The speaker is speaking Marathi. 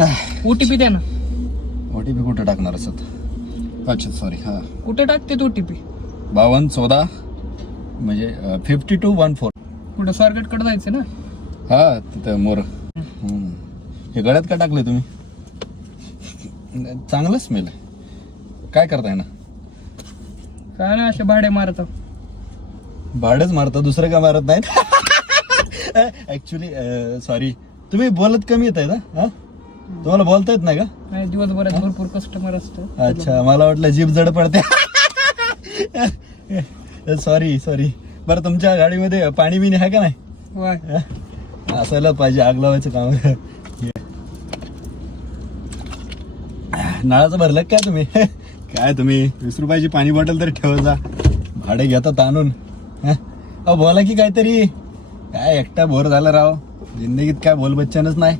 ओटीपी द्या ना. OTP कुठे टाकणार असत? अच्छा सॉरी, हा कुठे टाकते ओटीपी? 5214 म्हणजे 5214. कुठं स्वारगेट कडे जायचं ना? हा तिथं मोर. हे गळ्यात का टाकले तुम्ही? चांगलं स्मेल आहे. काय करताय ना? काय ना असे भाडे मारत. भाडच मारता, दुसरं का मारत नाहीत? ऍक्च्युली सॉरी, तुम्ही बोलत कमी येत आहे ना? हा, तुम्हाला बोलता येत नाही का? नाही, दिवसभरात भरपूर कस्टमर असतो. अच्छा, मला वाटलं जीभ जड पडते. Sorry sorry. बरं, तुमच्या गाडीमध्ये पाणी बिणी आहे का नाही? वाय असायला पाहिजे, आग लावायचं काम. नळाचं भरलं काय तुम्ही? काय तुम्ही 20 रुपयाची पाणी बॉटल तर ठेवायचा, भाडे घेतात आणून. अहो बोला की काहीतरी. काय एकटा बोर झाला राव, जिंदगीत काय बोल बच्चनच नाही.